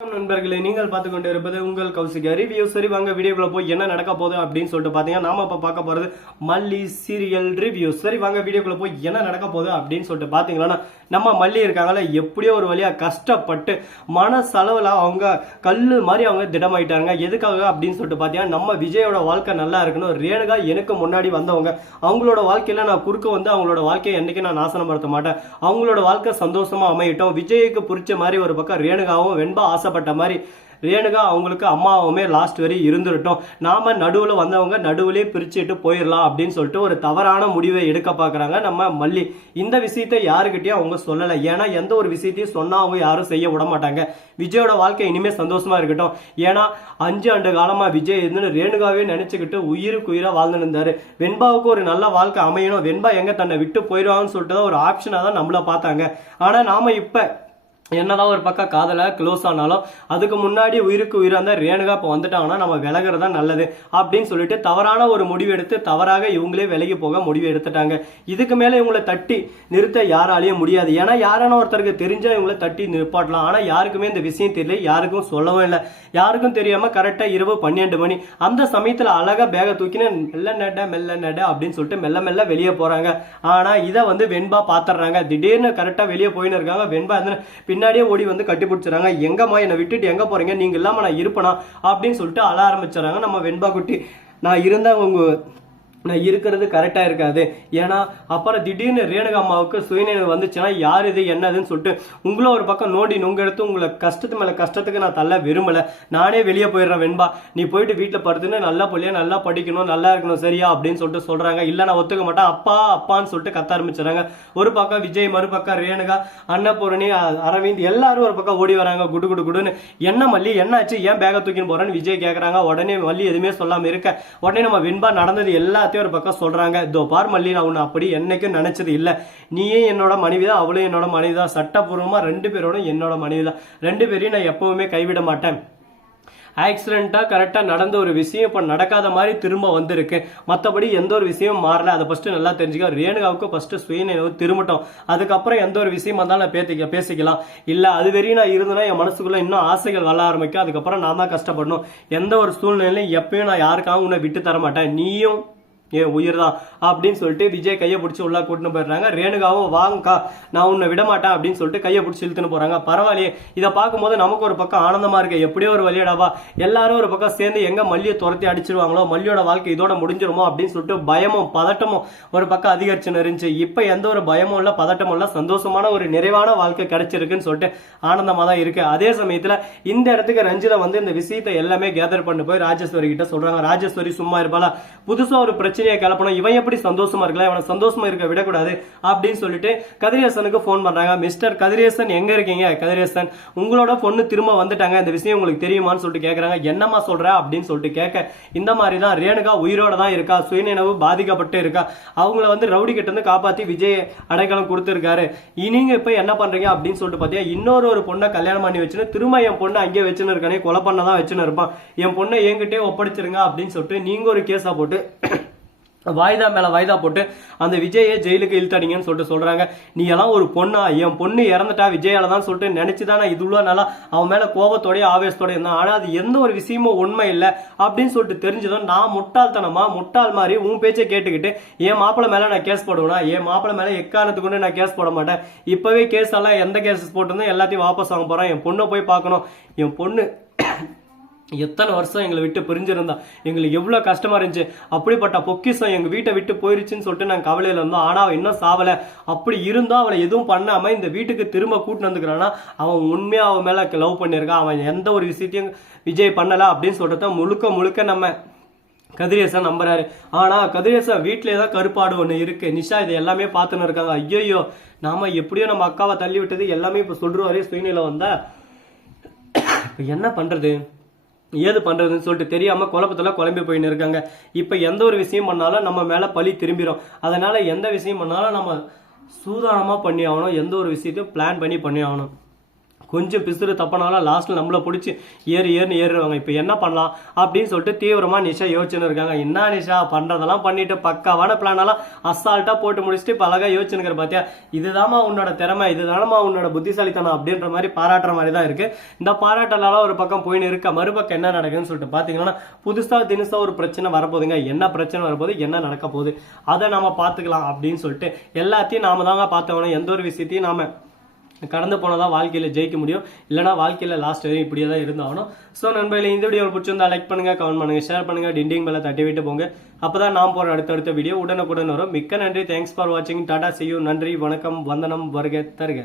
நண்பர்களே நீங்கள் பார்த்து கொண்டு இருப்பது உங்கள் கௌசிகா ரிவ்யூ சரி வாங்க வீடியோக்குள்ள போய் என்ன நடக்க போகுது அப்படின்னு சொல்லிட்டு பார்த்தீங்கன்னா நாம இப்போ பார்க்க போறது மல்லி சீரியல் ரிவ்யூ சரி வாங்க வீடியோக்குள்ள போய் என்ன நடக்க போகுது அப்படின்னு சொல்லிட்டு பார்த்தீங்கன்னா நம்ம மல்லி இருக்காங்களா எப்படியோ ஒரு வழியா கஷ்டப்பட்டு மனசளவில் அவங்க கல்லு மாதிரி அவங்க திடமாயிட்டாங்க. எதுக்காக அப்படின்னு சொல்லிட்டு பார்த்தீங்கன்னா நம்ம விஜயோட வாழ்க்கை நல்லா இருக்கணும். ரேணுகா எனக்கு முன்னாடி வந்தவங்க. அவங்களோட வாழ்க்கையில நான் குறுக்க வந்து அவங்களோட வாழ்க்கையை என்னைக்கு நான் நாசனப்படுத்த மாட்டேன். அவங்களோட வாழ்க்கை சந்தோஷமா அமையட்டும். விஜய்க்கு பிடிச்ச மாதிரி ஒரு பக்கம் ரேணுகாவும் வெண்பா ஆசைப்பட்ட மாதிரி ரேணுகா அவங்களுக்கு அம்மாவுமே லாஸ்ட் வரை இருந்துடட்டும் நாம நடுவில் வந்தவங்க நடுவிலே பிரிச்சுட்டு போயிடலாம் அப்படின்னு சொல்லிட்டு ஒரு தவறான முடிவை எடுக்க பார்க்குறாங்க நம்ம மல்லி. இந்த விஷயத்தை யாருக்கிட்டையும் அவங்க சொல்லலை. ஏன்னா எந்த ஒரு விஷயத்தையும் சொன்னால் அவங்க யாரும் செய்ய விட மாட்டாங்க. விஜயோட வாழ்க்கை இனிமே சந்தோஷமா இருக்கட்டும். ஏன்னா அஞ்சு ஆண்டு காலமாக விஜய் இருந்துன்னு ரேணுகாவே நினச்சிக்கிட்டு உயிருக்கு உயிராக வாழ்ந்துருந்தாரு. வெண்பாவுக்கு ஒரு நல்ல வாழ்க்கை அமையணும். வெண்பா எங்கே தன்னை விட்டு போயிடுவாங்கன்னு சொல்லிட்டு தான் ஒரு ஆப்ஷனாக தான் நம்மளை பார்த்தாங்க. ஆனால் நாம் இப்போ என்னதான் ஒரு பக்கம் காதலை க்ளோஸ் ஆனாலும் அதுக்கு முன்னாடி உயிருக்கு உயிராக இருந்தால் ரேணுகா இப்போ வந்துட்டாங்கன்னா நம்ம விலகிறது தான் நல்லது அப்படின்னு சொல்லிட்டு தவறான ஒரு முடிவு எடுத்து தவறாக இவங்களே விலகி போக முடிவு எடுத்துட்டாங்க. இதுக்கு மேலே இவங்களை தட்டி நிறுத்த யாராலையும் முடியாது. ஏன்னா யாரான ஒருத்தருக்கு தெரிஞ்சால் இவங்களை தட்டி நிற்பாட்டலாம் ஆனால் யாருக்குமே இந்த விஷயம் தெரியல. யாருக்கும் சொல்லவும் இல்லை. யாருக்கும் தெரியாமல் கரெக்டாக இரவு பன்னெண்டு மணி. அந்த சமயத்தில் அழகாக பேக தூக்கின்னு மெல்ல நட மெல்ல நட அப்படின்னு சொல்லிட்டு மெல்ல மெல்ல வெளியே போகிறாங்க ஆனால் இதை வந்து வெண்பா பாத்துறாங்க திடீர்னு கரெக்டாக வெளியே போயின்னு இருக்காங்க. வெண்பா வந்து பின்னாடியே ஓடி வந்து கட்டி பிடிச்சிடறாங்க. எங்கம்மா என்னை விட்டுட்டு எங்க போறீங்க? நீங்க இல்லாம நான் இருப்பனா? அப்படின்னு சொல்லிட்டு அழ ஆரம்பிச்சிடறாங்க நம்ம வெண்பா குட்டி. நான் இருந்தவங்க நான் இருக்கிறது கரெக்டாக இருக்காது. ஏன்னா அப்புறம் திடீர்னு ரேணுகா அம்மாவுக்கு சுயநினைவு வந்துச்சுன்னா யார் இது என்னதுன்னு சொல்லிட்டு உங்களும் ஒரு பக்கம் நோண்டி நொங்கெடுத்து உங்களை கஷ்டத்து மேலே கஷ்டத்துக்கு நான் தள்ள விரும்பலை. நானே வெளியே போயிடுறேன் வெண்பா. நீ போயிட்டு வீட்டில் படுத்துன்னு நல்லா பிள்ளையா நல்லா படிக்கணும் நல்லா இருக்கணும் சரியா? அப்படின்னு சொல்லிட்டு சொல்கிறாங்க இல்லை நான் ஒத்துக்க மாட்டேன். அப்பா அப்பான்னு சொல்லிட்டு கத்த ஆரம்பிச்சிடறாங்க. ஒரு பக்கம் விஜய் மறுபக்கம் ரேணுகா அன்னபூரணி அரவிந்த் எல்லாரும் ஒரு பக்கம் ஓடி வராங்க. குடு குடு குடுன்னு. என்ன மல்லி என்னாச்சு? ஏன் பேக தூக்கின்னு போகிறேன்னு விஜய் கேட்குறாங்க உடனே மல்லி எதுவுமே சொல்லாமல் இருக்க. உடனே நம்ம வெண்பா நடந்தது எல்லா எல்லாத்தையும் ஒரு பக்கம் சொல்றாங்க. இதோ பார் மல்லி நான் உன்னை அப்படி என்னைக்கும் நினைச்சது இல்லை. நீயும் என்னோட மனைவி தான் அவளும் என்னோட மனைவி தான் சட்டப்பூர்வமா ரெண்டு பேரோட என்னோட மனைவி தான் ரெண்டு பேரையும் நான் எப்பவுமே கைவிட மாட்டேன். ஆக்சிடென்ட்டாக கரெக்டாக நடந்த ஒரு விஷயம் இப்போ நடக்காத மாதிரி திரும்ப வந்திருக்கு. மற்றபடி எந்த ஒரு விஷயமும் மாறல. அதை ஃபஸ்ட்டு நல்லா தெரிஞ்சுக்க. ரேணுகாவுக்கு ஃபஸ்ட்டு சுயநினைவு திரும்பட்டும். அதுக்கப்புறம் எந்த ஒரு விஷயமா இருந்தாலும் நான் பேசிக்க பேசிக்கலாம். இல்லை அது வரையும் நான் இருந்தேன்னா என் மனசுக்குள்ளே இன்னும் ஆசைகள் வர ஆரம்பிக்கும். அதுக்கப்புறம் நான் தான் கஷ்டப்படணும். எந்த ஒரு சூழ்நிலையிலும் எப்பயும் நான் யாருக்காகவும் உன்னை விட்டு தர மாட்டேன். நீயும் என் உயிர் தான் அப்படின்னு சொல்லிட்டு விஜய் கையை பிடிச்சி உள்ள கூட்டின்னு போயிடுறாங்க. ரேணுகாவும் வாங்கக்கா நான் உன்னை விட மாட்டேன் அப்படின்னு சொல்லிட்டு கையை பிடிச்சி இழுத்துன்னு போறாங்க. பரவாயில்லையே இதை பார்க்கும்போது நமக்கு ஒரு பக்கம் ஆனந்தமா இருக்கு. எப்படியோ ஒரு வழியடாவா எல்லாரும் ஒரு பக்கம் சேர்ந்து எங்க மல்லியை துரத்தி அடிச்சிருவாங்களோ மல்லியோட வாழ்க்கை இதோட முடிஞ்சிருமோ அப்படின்னு சொல்லிட்டு பயமும் பதட்டமும் ஒரு பக்கம் அதிகரிச்சுன்னு இருந்துச்சு. இப்போ எந்த ஒரு பயமும் இல்லை பதட்டமும் இல்லை சந்தோஷமான ஒரு நிறைவான வாழ்க்கை கிடைச்சிருக்குன்னு சொல்லிட்டு ஆனந்தமா தான் இருக்கு. அதே சமயத்துல இந்த இடத்துக்கு ரஞ்சிதா வந்து இந்த விஷயத்தை எல்லாமே கேதர் பண்ணி போய் ராஜேஸ்வரி கிட்ட சொல்றாங்க. ராஜேஸ்வரி சும்மா இருப்பாளா? புதுசா ஒரு பிரச்சனை பிரச்சனையை கலப்பணும் இவன் எப்படி சந்தோஷமா இருக்கலாம்? இவனை சந்தோஷமா இருக்க விடக்கூடாது அப்படின்னு சொல்லிட்டு கதிரேசனுக்கு ஃபோன் பண்றாங்க. மிஸ்டர் கதிரேசன் எங்க இருக்கீங்க? கதிரேசன் உங்களோட பொண்ணு திரும்ப வந்துட்டாங்க. இந்த விஷயம் உங்களுக்கு தெரியுமான்னு சொல்லிட்டு கேட்குறாங்க என்னம்மா சொல்ற? அப்படின்னு சொல்லிட்டு கேட்க இந்த மாதிரி தான் ரேணுகா உயிரோட தான் இருக்கா? சுயநினைவு பாதிக்கப்பட்டு இருக்கா? அவங்கள வந்து ரவுடி கிட்ட இருந்து காப்பாத்தி விஜய் அடைக்கலம் கொடுத்துருக்காரு. நீங்க இப்ப என்ன பண்றீங்க? அப்படின்னு சொல்லிட்டு பாத்தீங்கன்னா இன்னொரு ஒரு பொண்ணை கல்யாணம் பண்ணி வச்சுன்னு திரும்ப என் பொண்ணை அங்கேயே வச்சுன்னு இருக்கானே கொலை பண்ண தான் வச்சுன்னு இருப்பான். என் பொண்ணை என்கிட்டே ஒப்படைச்சிருங்க அப்படின்னு சொல்லிட்டு நீங்க ஒரு கேஸா போட்டு வாய்தா மேலே வாய்தா போட்டு அந்த விஜயை ஜெயிலுக்கு இழுத்தடிங்கன்னு சொல்லிட்டு சொல்கிறாங்க நீ எல்லாம் ஒரு பொண்ணா? என் பொண்ணு இறந்துட்டா விஜயால தான் சொல்லிட்டு நினச்சி நான் இதுள்ள நல்லா அவன் மேலே கோபத்தோடய ஆவேசத்தோட இருந்தான் ஆனால் அது எந்த ஒரு விஷயமும் உண்மை இல்லை அப்படின்னு சொல்லிட்டு தெரிஞ்சதும் நான் முட்டாள்தனமா முட்டாள் மாதிரி உன் பேச்சை கேட்டுக்கிட்டு என் மாப்பிள்ளை மேலே நான் கேஸ் போடுவேனா என் மாப்பிள்ளை மேலே எக்காரணத்துக்கு கொண்டு நான் கேஸ் போட மாட்டேன்? இப்போவே கேஸ் எல்லாம் எந்த கேஸஸ் போட்டிருந்தோம் எல்லாத்தையும் வாபஸ் வாங்க போகிறேன் என் பொண்ணை போய் பார்க்கணும். என் பொண்ணு எத்தனை வருஷம் எங்களை விட்டு பிரிஞ்சிருந்தா? எங்களுக்கு எவ்வளோ கஷ்டமா இருந்துச்சு. அப்படிப்பட்ட பொக்கிஷம் எங்க வீட்டை விட்டு போயிருச்சுன்னு சொல்லிட்டு நாங்கள் கவலையில இருந்தோம். ஆனா அவன் இன்னும் சாவல. அப்படி இருந்தால் அவளை எதுவும் பண்ணாம இந்த வீட்டுக்கு திரும்ப கூட்டின்னு வந்துக்கிறான்னா அவன் உண்மையா அவன் மேல லவ் பண்ணியிருக்கான் அவன் எந்த ஒரு விஷயத்தையும் விஜய் பண்ணல அப்படின்னு சொல்றத முழுக்க முழுக்க நம்ம கதிரேசன் நம்புறாரு. ஆனா கதிரேசன் வீட்டிலே தான் கருப்பாடு ஒன்று இருக்கு. நிஷா இது எல்லாமே பார்த்துன்னு இருக்காங்க. ஐயோ நாம எப்படியோ நம்ம அக்காவை தள்ளி விட்டது எல்லாமே இப்போ சொல்றாரு. சுயநிலை வந்தால் இப்போ என்ன பண்றது? ஏது பண்றதுன்னு சொல்லிட்டு தெரியாம குழப்பத்துல குழம்பி போயின்னு இருக்காங்க. இப்ப எந்த ஒரு விஷயம் பண்ணாலும் நம்ம மேல பழி திரும்பிடும் அதனால எந்த விஷயம் பண்ணாலும் நம்ம சூதானமா பண்ணி ஆகணும். எந்த ஒரு விஷயத்தையும் பிளான் பண்ணி பண்ணி ஆகணும். கொஞ்சம் பிசுறு தப்பினாலும் லாஸ்ட்ல நம்மள பிடிச்சி ஏறு ஏறுன்னு ஏறுவாங்க இப்போ என்ன பண்ணலாம் அப்படின்னு சொல்லிட்டு தீவிரமா நிஷா யோசிச்சுன்னு இருக்காங்க. என்ன நிஷா பண்றதெல்லாம் பண்ணிட்டு பக்காவான பிளானெல்லாம் அசால்ட்டாக அசால்ட்டா போட்டு முடிச்சுட்டு இப்ப அழகா யோசனைக்கிற பாத்தியா? இதுதாம்மா உன்னோட திறமை இதுதானமா உன்னோட புத்திசாலித்தனம் அப்படின்ற மாதிரி பாராட்டுற மாதிரி தான் இருக்கு. இந்த பாராட்டலாம் ஒரு பக்கம் போயின்னு இருக்க மறுபக்கம் என்ன நடக்குதுன்னு சொல்லிட்டு பாத்தீங்கன்னா புதுசா தினுசா ஒரு பிரச்சனை வரப்போகுதுங்க. என்ன பிரச்சனை வரப்போகுது என்ன நடக்க போகுது அதை நாம பாத்துக்கலாம் அப்படின்னு சொல்லிட்டு எல்லாத்தையும் நாம தாங்க பார்த்தவனும் எந்த ஒரு விஷயத்தையும் நாம கடந்து போனதான் வாழ்க்கையில் ஜெயிக்க முடியும். இல்லைனா வாழ்க்கையில் லாஸ்ட் வரையும் இப்படியே தான் இருந்தாகணும். ஸோ நண்பர்களே இந்த வீடியோ பிடிச்சிருந்தா லைக் பண்ணுங்க கமெண்ட் பண்ணுங்க ஷேர் பண்ணுங்க டிண்டிங் மேல தட்டி விட்டு போங்க. அப்பதான் நான் போகிற அடுத்தடுத்த வீடியோ உடனுக்குடன் வரும். மிக்க நன்றி. தேங்க்ஸ் ஃபார் வாட்சிங் டாடா செய்யும் நன்றி வணக்கம் வந்தனம் வருக தருக.